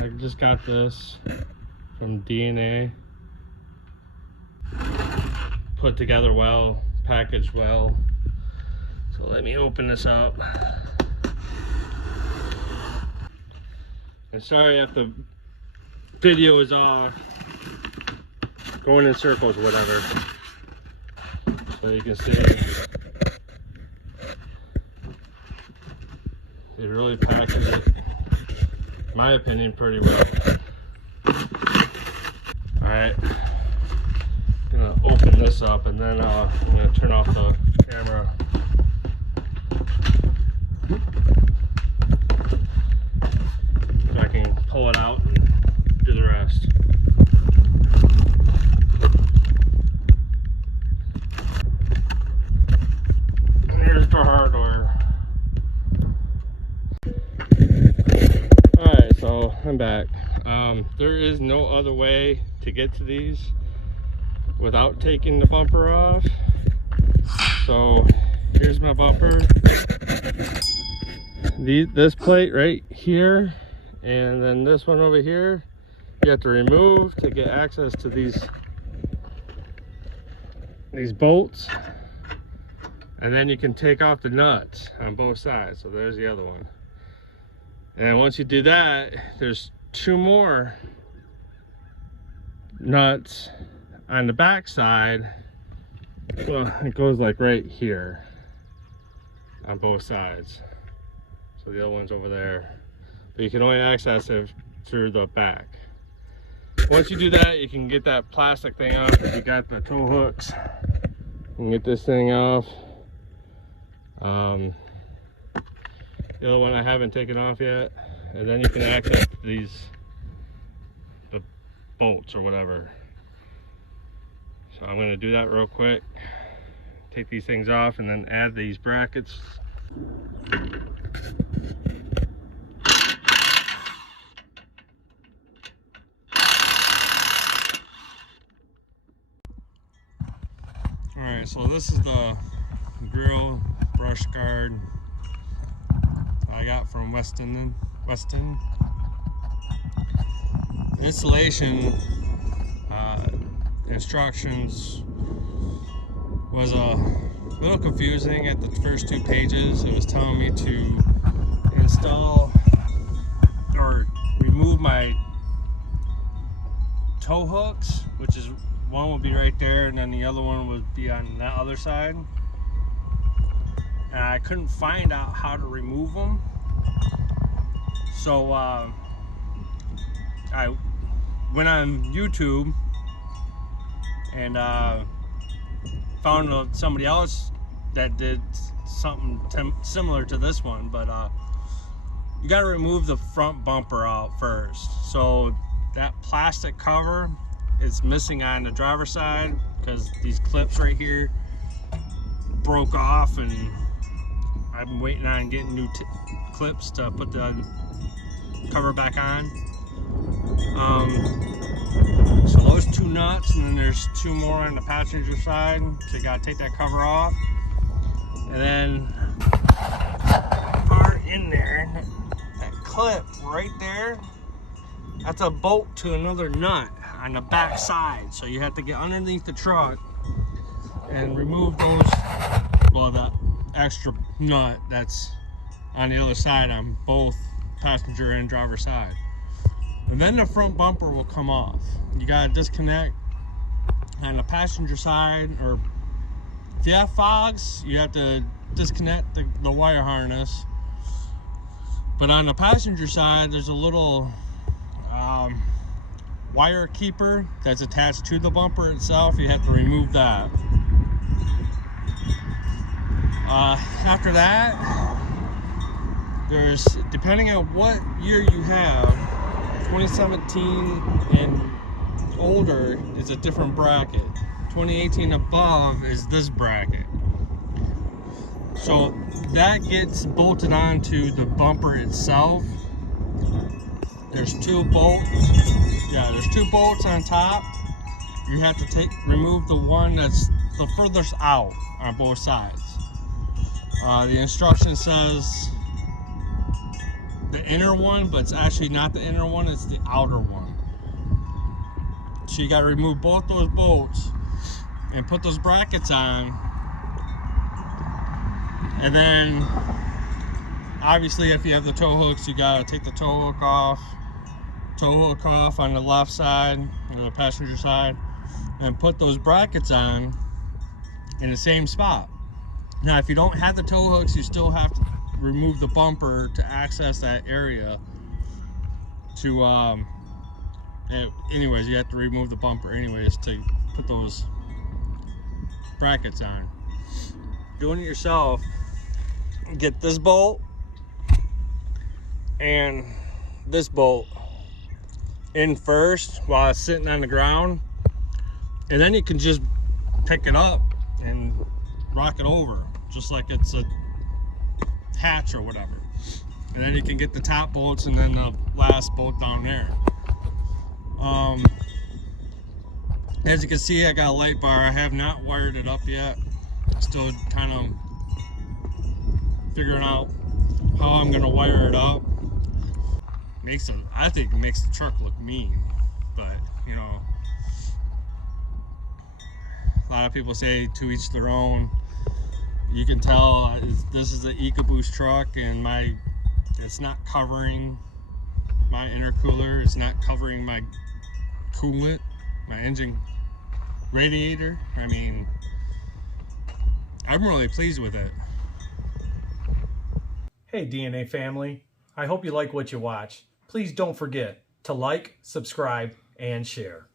I just got this from DNA. Put together well, packaged well. So let me open this up. And sorry if the video is going in circles or whatever. So you can see they really packaged it, in my opinion, pretty well. Alright, gonna open this up and then I'm gonna turn off the camera. So I can pull it out and do the rest. And here's the hardware. Alright, so I'm back. There is no other way to get to these without taking the bumper off. So here's my bumper. This plate right here, and then this one over here, you have to remove to get access to these bolts, and then you can take off the nuts on both sides. So there's the other one. And once you do that, there's two more nuts on the back side. Well, it goes like right here on both sides. So the other one's over there, but you can only access it through the back. Once you do that, you can get that plastic thing off. If you got the tow hooks, you can get this thing off. The other one I haven't taken off yet, and then you can access the bolts or whatever. So I'm going to do that real quick, take these things off, and then add these brackets. Alright, so this is the Grille brush guard I got from Westin. Installation instructions was a little confusing at the first 2 pages. It was telling me to install or remove my tow hooks, which is one will be right there, and then the other one would be on that other side. And I couldn't find out how to remove them, so I went on YouTube and found somebody else that did something similar to this one, but you got to remove the front bumper out first. So that plastic cover is missing on the driver's side because these clips right here broke off, and I'm waiting on getting new clips to put the cover back on. So those 2 nuts, and then there's 2 more on the passenger side, so you gotta take that cover off. And then that part in there, that clip right there, that's a bolt to another nut on the back side. So you have to get underneath the truck and remove those, well, that extra nut that's on the other side on both passenger and driver side. And then the front bumper will come off. You gotta disconnect on the passenger side, or if you have fogs, you have to disconnect the wire harness. But on the passenger side, there's a little wire keeper that's attached to the bumper itself. You have to remove that. After that, there's, depending on what year you have, 2017 and older is a different bracket. 2018 above is this bracket. So that gets bolted onto the bumper itself. There's 2 bolts. Yeah, there's 2 bolts on top. You have to remove the one that's the furthest out on both sides. The instruction says the inner one, but it's actually not the inner one, it's the outer one. So you got to remove both those bolts and put those brackets on. And then obviously if you have the tow hooks, you got to take the tow hook off on the left side, on the passenger side, and put those brackets on in the same spot. Now if you don't have the tow hooks, you still have to remove the bumper to access that area. Anyways, you have to remove the bumper anyways to put those brackets on. Doing it yourself, get this bolt and this bolt in first while it's sitting on the ground, and then you can just pick it up and rock it over just like it's a hatch or whatever, and then you can get the top bolts and then the last bolt down there. As you can see, I got a light bar. I have not wired it up yet. Still kind of figuring out how I'm gonna wire it up. I think it makes the truck look mean, but you know, a lot of people say to each their own. You can tell this is an EcoBoost truck, and it's not covering my intercooler. It's not covering my coolant, my engine radiator. I mean, I'm really pleased with it. Hey DNA family, I hope you like what you watch. Please don't forget to like, subscribe, and share.